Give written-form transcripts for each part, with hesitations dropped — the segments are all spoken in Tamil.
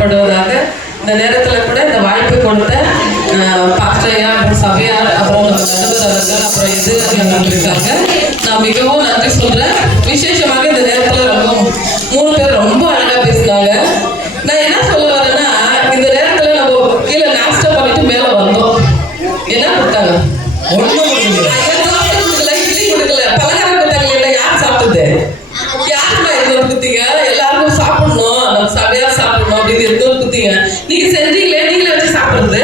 மகிமைப்படுவதாக. இந்த நேரத்தில் கூட இந்த வாய்ப்பு கொடுத்த பாஸ்டரையா, சபையார், அப்புறம் நம்ம நடுவர் அவர்கள், அப்புறம் எதிர்ப்பு இருக்காங்க. நான் மிகவும் நன்றி சொல்றேன். விசேஷமாக இந்த நேரத்தில் ரொம்ப 3 பேர் ரொம்ப அழகா பேசினாங்க. நான் என்ன சொல்ல வரேன்னா, இந்த நேரத்தில் நம்ம கீழே நாஸ்டா பண்ணிட்டு மேலே வந்தோம். என்ன கொடுத்தாங்க? கொடுக்கல, பலகாரம் கொடுத்தாங்க. இல்லை, யார் சாப்பிட்டது? யாருமா எதுவும் குத்தீங்க? எல்லாருக்கும் சாப்பிடணும், நம்ம சபையா சாப்பிடணும் அப்படின்னு எதுவும் குத்தீங்க. நீங்க செஞ்சீங்களே, நீங்களே வச்சு சாப்பிடுறது.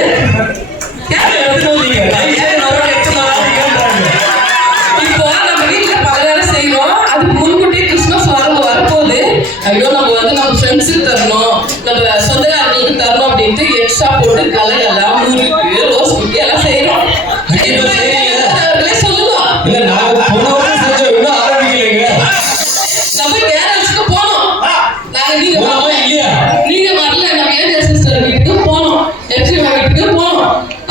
இப்போ நம்ம வீட்டுல பலகாரம் செய்வோம். அதுக்கு முன்கூட்டியே கிறிஸ்துமஸ் வரப்போகுது. ஐயோ, நம்ம வந்து நம்ம ஃப்ரெண்ட்ஸுக்கு தரணும், நம்ம சொந்தக்காரங்களுக்கு தரணும் அப்படின்ட்டு எக்ஸ்ட்ரா போட்டு கலையெல்லாம், முறுக்கு, ரோஸ் குட்டி எல்லாம் செய்யறோம்.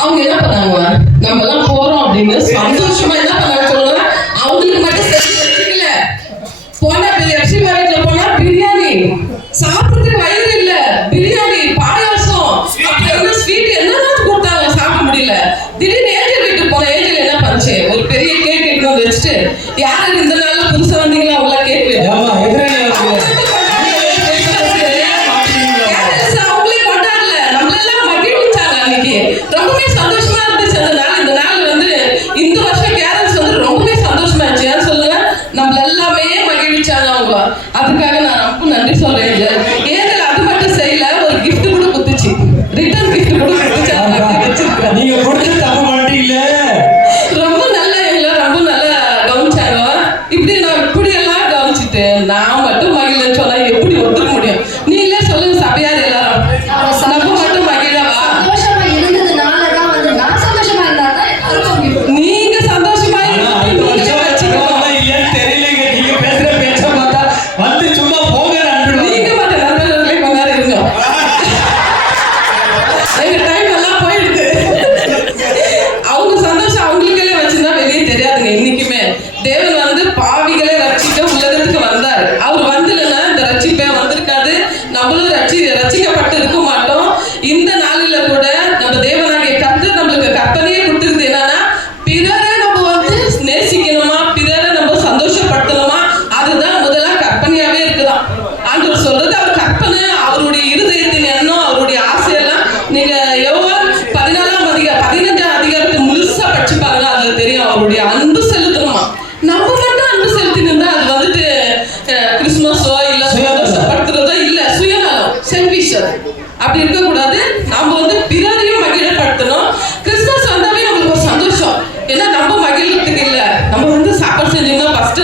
அவங்க என்ன பண்ணாங்க, நம்ம எல்லாம் போறோம் அப்படின்னு சந்தோஷமா என்ன பண்ணாங்க சொல்லுங்க. அவங்களுக்கு மட்டும் செஞ்சுக்கல, போனா எஃப்சி மார்க்கெட்ல போனா பிரியாணி சாப்பிடுறதுக்கு வயிறு இல்ல, பிரியாணி, பாயாசம், அப்புறம் ஸ்வீட் என்னதான் கொடுத்தாங்க, சாப்பிட முடியல. திடீர்னு ஏஞ்சல் வீட்டுக்கு போன. ஏஞ்சல் என்ன பண்ணுச்சு, ஒரு பெரிய கேக் எடுத்து வந்து வச்சுட்டு, யாரும் இந்த நாள்ல புதுசா வந்தீங்களா அவங்கள கேக் ரொம்பவே சந்தோஷமா இருந்துச்சு. அந்த நாள், இந்த நாள் வந்து இந்த வருஷம் கேரல்ஸ் வந்து ரொம்பவே சந்தோஷமா இருந்துச்சு. ஏன்னு சொல்லுங்க, நம்மள எல்லாமே மகிழ்ச்சாங்க அவங்க. அதுக்காக நான் ரொம்ப நன்றி சொல்றேன். ஏஞ்சல் அது மட்டும் செய்யல, ஒரு கிஃப்ட் கூட குத்துச்சு, ரிட்டர்ன் கிஃப்ட் கூட குத்துச்சு. நீங்க கொடுத்து தப்ப மாட்டீங்களே. ரொம்ப நல்லா, எங்களை ரொம்ப நல்லா கவனிச்சாங்க. இப்படி நான் இப்படி எல்லாம் கவனிச்சுட்டு நான் மட்டும் மகிழ்ன்னு சொன்னா எப்படி ஒத்துக்க முடியும்? நீங்களே சொல்லுங்க சபையார் எல்லாரும், நம்ம மட்டும் மகிழவா? நீங்க சந்தோஷமா நீங்க மட்டும் நண்பர்களே கொண்டாரு இருங்க. எங்க டைம் எல்லாம் போயிடுது. அவங்க சந்தோஷம் அவங்களுக்கெல்லாம் வச்சிருந்தா வெளியே தெரியாதுங்க. இன்னைக்குமே தேவன் வந்து பாவிகளை ரட்சிக்க உலகத்துக்கு வந்தார். அவர் வந்துலன்னா இந்த ரட்சிப்பே வந்திருக்காது, நம்மளும் ரட்சிக்கப்பட்டு இருக்க மாட்டோம். இந்த நாளில கூட நம்ம தேவனாகிய கர்த்தர் நம்மளுக்கு கற்பனையே கொடுத்துருது. என்னன்னா, பிறரை நம்ம வந்து நேசிக்கணுமா, பிறரை நம்ம சந்தோஷப்படுத்தணுமா, அதுதான் முதல்ல கற்பனையாவே இருக்குதான். ஆண்டவர் சொல்றது அவர் கற்பனை, அவருடைய இருதயத்தின் எண்ணம், அவருடைய ஆசையெல்லாம் நீங்க யோவான் 15ஆம் அதிகாரத்தை முழுசா படிச்சு பாருங்க, அதுல தெரியும். அவருடைய அன்பு செலுத்தணுமா. நம்ம மட்டும் அன்பு செலுத்தினா அது வந்துட்டு கிறிஸ்துமஸோ இல்ல சந்தோஷப்படுத்துறதோ இல்ல, சுயநலம், செல்ஃபிஷ். அப்படி இருக்கக்கூடாது. நாம வந்து பிறரையும் மகிழப்படுத்தணும். கிறிஸ்துமஸ் வந்தாவே நம்மளுக்கு ஒரு சந்தோஷம். ஏன்னா நம்ம மகிழ்றதுக்கு இல்ல, நம்ம வந்து சாப்பாடு செஞ்சோம்னா ஃபர்ஸ்ட்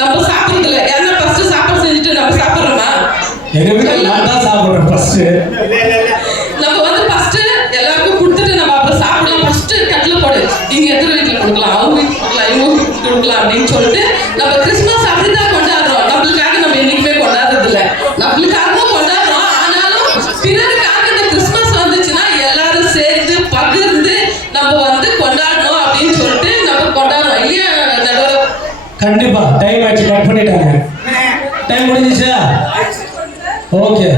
நம்ம சாப்பிடுறது இல்லை. ஏன்னா ஃபர்ஸ்ட் சாப்பாடு செஞ்சுட்டு நம்ம சாப்பிடுறோமா? எங்க வீட்டுல நான் தான் சாப்பிடுறேன் ஃபர்ஸ்ட். நம்ம வந்து ஃபர்ஸ்ட் எல்லாருக்கும் கொடுத்துட்டு நம்ம அப்புறம் சாப்பிடலாம். ஃபர்ஸ்ட் கட்ல போடு, இங்க எத்தனை வீட்டுல கொடுக்கலாம், அவங்க வீட்டுக்கு கொடுக்கலாம், இவங்க வீட்டுக்கு கொடுக்கலாம் அப்படின்னு சொல்லிட்டு நம்ம கிறிஸ்துமஸ் அப்படிதான் கொண்டாடுறோம். நம்மளுக்காக நம்ம என்னைக்குமே கொண்டாடுறது இல்லை, நம்மளுக்காகவும் கொண்டாடுறோம். ஆனாலும் பிறருக்காக இந்த கிறிஸ்துமஸ் வந்துச்சுன்னா எல்லாரும் சேர்ந்து பகிர்ந்து நம்ம வந்து கொண்டாடணும் அப்படின்னு சொல்லிட்டு நம்ம கொண்டாடுறோம் இல்லையா நடுவர்? கண்டிப்பா. டைம் ஆச்சு, கட் பண்ணிட்டாங்க. டைம் முடிஞ்சிச்சா? ஓகே,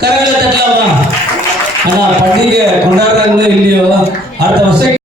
கரங்களை தட்டலாமா? ஆனா பண்டிகை கொண்டாடுறாங்களோ இல்லையோ, அடுத்த வருஷம்